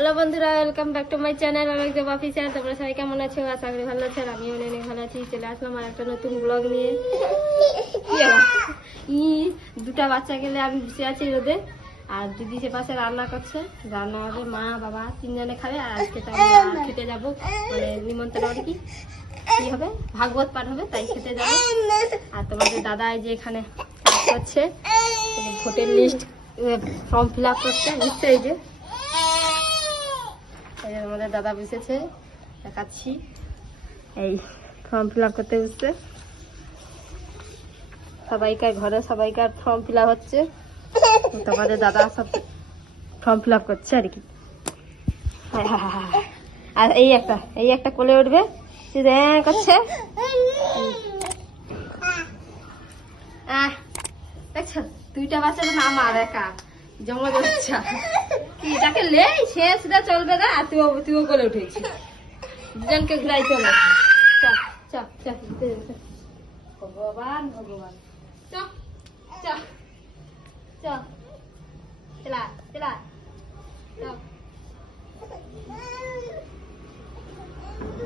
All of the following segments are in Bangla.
হ্যালো বন্ধুরা, welcome back to my channel অনেক অফিসিয়াল। তোমরা সবাই কেমন আছো? আশা করি ভালো আছো। আমিও অনেক ভালো আছি। চলে আসলাম আর একটা নতুন ব্লগ নিয়ে। দুটা বাচ্চা গেলে আমি বসে আছি রোদে, আর দিদি সে পাশে রান্না করছে। রান্না হবে, মা বাবা তিনজনে খাবে। আর আজকে তো আমরা খেতে যাবো, মানে নিমন্ত্রণ আর কি হবে, ভাগবত পাঠ হবে, তাই খেতে যাবো। আর তোমাদের দাদা যে এখানে কাজ করছে, ভোটের লিস্ট ফর্ম ফিল আপ করছে, বুঝতে এই যে আমাদের দাদা বসেছে, দেখাচ্ছি। এই ফর্ম ফিল আপ করতে বসছে, সবাইকার ঘরে সবাইকার ফর্ম ফিল আপ হচ্ছে। তোমাদের দাদা সব ফর্ম ফিল আপ করছে আর কি। আর এই একটা কোলে উঠবে, করছে। দেখছো দুইটা বাচ্চা তো আমার একা জমা দিচ্ছে কি, তাকে লে সেটা চলবে না। আর তুইও কোলে উঠেছি, দুজনকে ঘুরাই চলে। ভগবান ভগবান, চলা চলা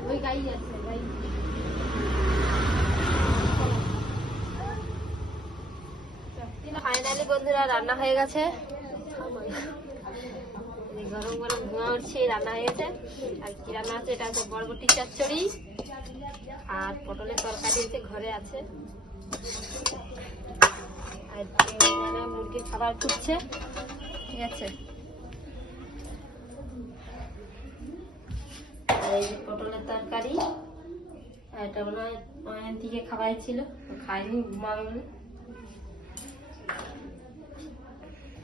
ওই গাই আছে, গাই। ফাইনালি বন্ধুরা রান্না হয়ে গেছে, গরম গরম ধোঁয়া উঠছে, রান্না হয়ে গেছে। আর কি রান্না আছে? এটা হচ্ছে বরবটি চচ্চড়ি আর পটলের তরকারি হচ্ছে ঘরে আছে। আর মুরগির খাবার ফুটছে, ঠিক আছে। আর এই যে পটলের তরকারি, আর এটা মনে হয় মায়ের দিকে খাওয়াই ছিল, খাইনি, ঘুমাবে বলে।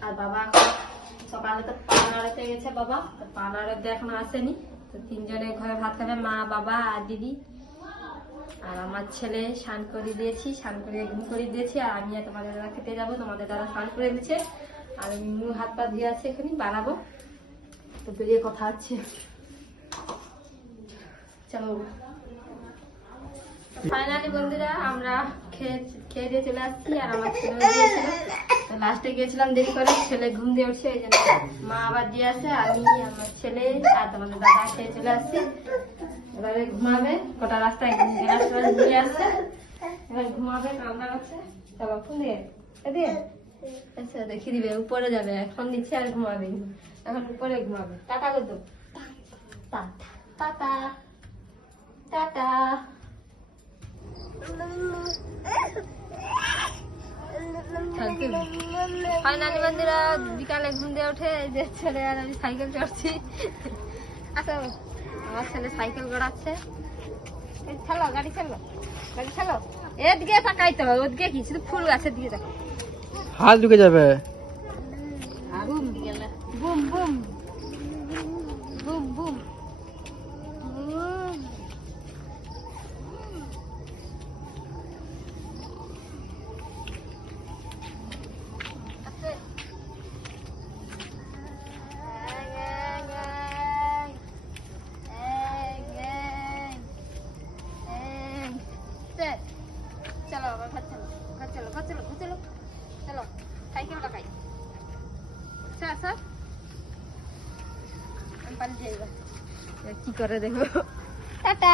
আর বাবা সকালে তো পা নাড়াতে গেছে, বাবা পা নাড়াতে এখনো আসেনি। তো তিনজনে ঘরে ভাত খাবে, মা বাবা আর দিদি। আর আমার ছেলে স্নান করে দিয়েছি, স্নান করে ঘুম করে দিয়েছি। আর আমি আর তোমাদের দাদা খেতে যাবো, তোমাদের দাদা স্নান করে দিচ্ছে। আর আমি মুখ হাত পা ধুয়ে আসছি, এখানে বানাবো। তো বেরিয়ে কথা হচ্ছে, চলো। ফাইনালি বন্ধুরা আমরা খেয়ে দিয়ে চলে আসছি। আর আমার ছেলে দিয়েছিল, লাস্টে গিয়েছিলাম দেরি করে, ছেলে ঘুম দিয়ে উঠছে, এই জন্য মা আবার দিয়ে আসে। আমি আমার ছেলে আর তোমাদের দাদা খেয়ে চলে আসছি। এবারে ঘুমাবে, গোটা রাস্তায় ঘুমিয়ে আসছে, এবার ঘুমাবে, কান্না করছে। চলো ফোন দিয়ে দিয়ে আচ্ছা দেখিয়ে দিবে, উপরে যাবে এখন, নিচে আর ঘুমাবে, এখন উপরে ঘুমাবে। টাটা করতো, টাটা টাটা। ফাইনালি বন্ধুরা বিকালে ঘুম দিয়ে উঠে এই যে ছেলে আর আমি সাইকেল চড়ছি। আচ্ছা আমার ছেলে সাইকেল গড়াচ্ছে। ছাড়ো গাড়ি, ছাড়ো গাড়ি, ছাড়ো। এদিকে তাকাইতে হবে, ওদিকে কি শুধু ফুল গাছের দিকে দেখো, হাত ঢুকে যাবে। Boom boom boom boom boom. চলো আবার ঘর চলো, ঘর চলো, ঘর চলো, ঘর চলো, চলো সাইকেল লাগাই। স্যার আমি পালিয়ে যাই, কি করে দেখো। টাটা।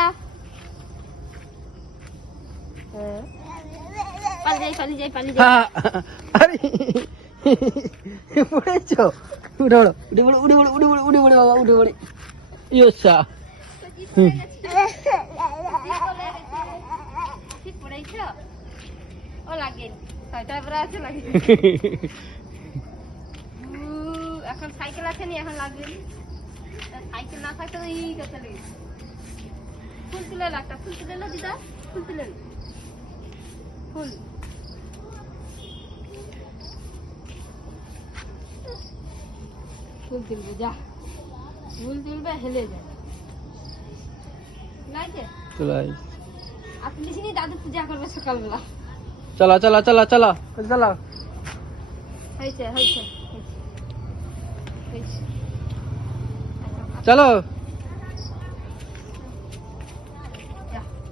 পালিয়ে যাই। আরে পড়েছো, উঠে বড়, উঠে বড় বাবা, উঠে বড়। ইয়োসা ও লাগে ছয়টা পরে আছে, লাগে। এখন সাইকেল আছে নি, এখন লাগবে। সাইকেল না থাকতে তো এই কথা লাগে। ফুল তুলে একটা ফুল তুলে লো দিদা, ফুল তুলে লো, ফুল ফুল তুলবে, যা ফুল তুলবে, হেলে যায় চলাই। আপনি দাদু পূজা করবে সকালবেলা। চলা চলা চলা চলা চলা। হয়েছে চলো।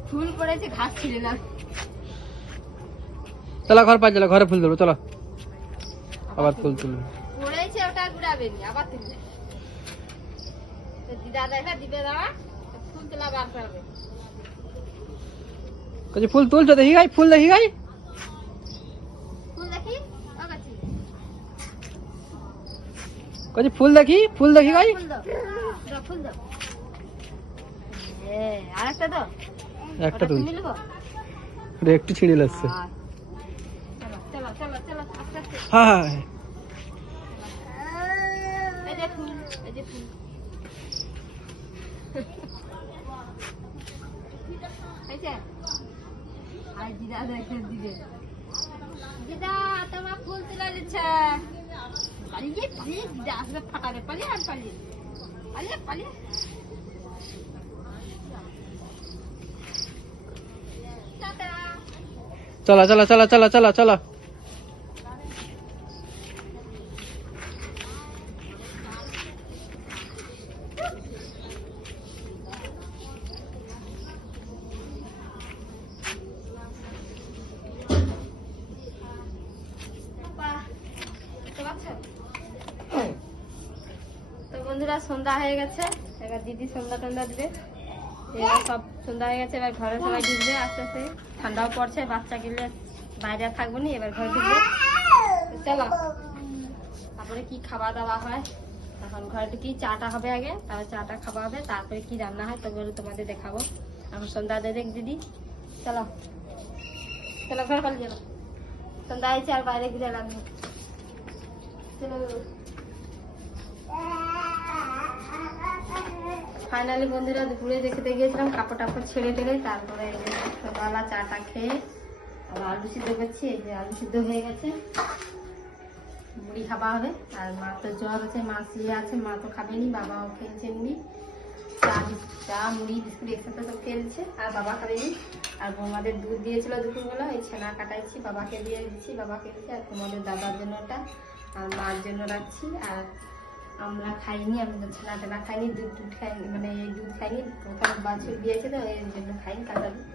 ফুল পড়েছে, ঘাস ছিল না। চলো ঘর পাই, চলো ঘরে ফুল দেবো, চলো আবার ফুল তুলবে। পড়েছে ওটা ঘুরাবে, আবার তুলবে। দিদা দেখা দিবে দাঁড়া ফুল তোলা বার করবে কজি ফুল তুলছো দেখি গাই ফুল দেখি গাই ফুল দেখি ও গাছি কজি ফুল দেখি গাই ফুল দাও দাও ফুল দাও আরেকটা দাও একটা তুল নিয়ে নেবো ওটা একটু ছিঁড়ে লাগছে চলো চলো চলো চলো আস্তে আস্তে হ্যাঁ হ্যাঁ হ্যাঁ। এই যে ফুল এই যে ফুল এই যে আর দিদা দেখে দিবে দিদা তোমার ফুল তুলে নিচ্ছে পালিয়ে পালিয়ে দিদা আসলে ফাটাবে পালিয়ে আর পালিয়ে পালিয়ে পালিয়ে টাটা চলো চলো চলো চলো চলো চলো তো বন্ধুরা সন্ধ্যা হয়ে গেছে এবার দিদি সন্ধ্যা টন্ধ্যা দিবে এবার সব সন্ধ্যা হয়ে গেছে এবার ঘরে সবাই ঢুকবে আস্তে আস্তে ঠান্ডাও পড়ছে বাচ্চা গেলে বাইরে আর থাকবো না এবার ঘরে ঢুকবে তো চলো তারপরে কি খাওয়া দাওয়া হয় এখন ঘরে ঢুকি চাটা হবে আগে তারপরে চাটা খাওয়া হবে তারপরে কি রান্না হয় তবে তোমাদের দেখাবো এখন সন্ধ্যা দিয়ে দেখ দিদি চলো চলো ঘরে পালিয়ে যাবো সন্ধ্যা হয়েছে আর বাইরে ঘুরে লাগবে চলো ফাইনালি বন্ধুরা দুপুরে দেখতে গিয়েছিলাম কাপড় টাপড় ছেড়ে টেড়ে তারপরে এই যে সকালবেলা চাটা খেয়ে আবার আলু সিদ্ধ করছি এই যে আলু সিদ্ধ হয়ে গেছে মুড়ি খাওয়া হবে আর মা তো জ্বর আছে মা শুয়ে আছে মা তো খাবেনি বাবাও খেয়েছে মুড়ি চা মুড়ি বিস্কুট একসাথে সব খেয়েছে আর বাবা খাবেনি আর বৌমাদের দুধ দিয়েছিল দুপুরবেলা এই ছানা কাটাইছি বাবাকে দিয়ে দিচ্ছি বাবা খেয়েছে আর তোমাদের দাদার জন্য ওটা আর মার জন্য রাখছি আর আমরা খাইনি আমি তো ছানা টানা খাইনি দুধ খাইনি মানে এই দুধ খাইনি ওখানে বাছুর দিয়েছে তো এর জন্য খাইনি কাঁচা দুধ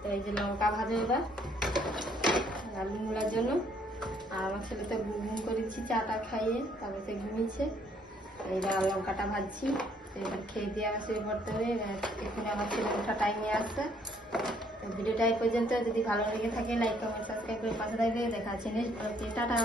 তো এই যে লঙ্কা ভাজো এবার আলু মূলার জন্য আর আমার ছেলে তো ঘুম করেছি চাটা খাইয়ে তারপরে সে ঘুমিয়েছে এবার লঙ্কাটা ভাজছি এবার খেয়ে দিয়ে আবার শুয়ে পড়তে হবে এখানে আমার ছেলে ওঠা টাইমে আসছে তো ভিডিওটা এই পর্যন্ত যদি ভালো লেগে থাকে লাইক কমেন্ট সাবস্ক্রাইব করে পাশে থাকবে দেখা আছে নেক্সট টাটা।